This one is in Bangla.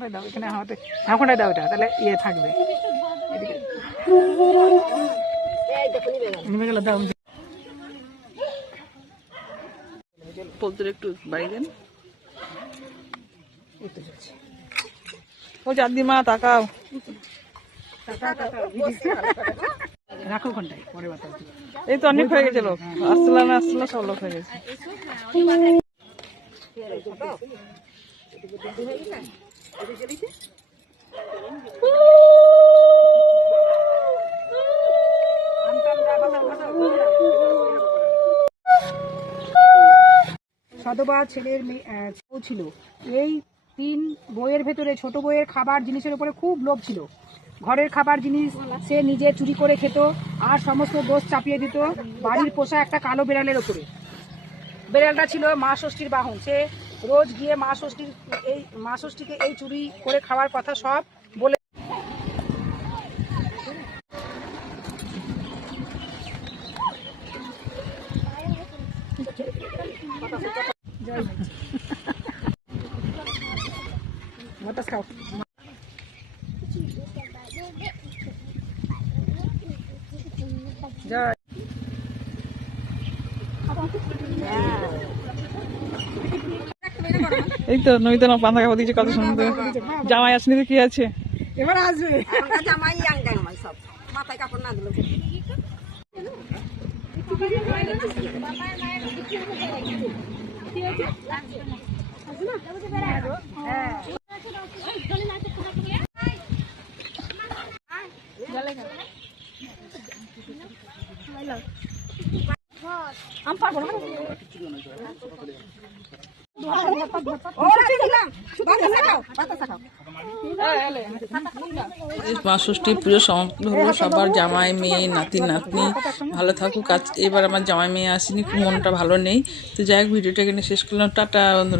কোনটায় দাও, এখানে হাতে কোনটায় দাও, এটা তাহলে ইয়ে থাকবে। নিমে দাও, পোলট্রি একটু বাড়ি দেন। ও চাঁদিমা তাকাও, রাখো কোনটায়, পরে বাতাও। এই তো অনেক হয়ে গেছে লোক, আসলাম সব লোক হয়ে গেছে। সধবা ছেলের বউ ছিল। এই 3 বইয়ের ভেতরে ছোট বইয়ের খাবার জিনিসের উপরে খুব লোভ ছিল। ঘরের খাবার জিনিস সে নিজে চুরি করে খেত আর সমস্ত দোষ চাপিয়ে দিত বাড়ির পোষা একটা কালো বিড়ালের উপরে। বিড়ালটা ছিল মা ষষ্ঠীর বাহন। সে রোজ গিয়ে মা ষষ্ঠীকে এই চুরি করে খাওয়ার কথা সব বলে। বাতাস খাও। এই তো নমিতা না পান্তা খাওয়া দিয়েছে, কত সুন্দর। জামাই আসনি তো কি আছে, এবার আসবে। জামাই সব মাথায় কাপড় না দিল। মা ষষ্ঠী পুজো সমাপ্ত হলো। সবার জামাই মেয়ে নাতি নাতনি ভালো থাকুক। এবার আমার জামাই মেয়ে আসেনি, মনটা ভালো নেই। তো যাই হোক, ভিডিওটা এখানে শেষ করলাম। টাটা বন্ধুরা।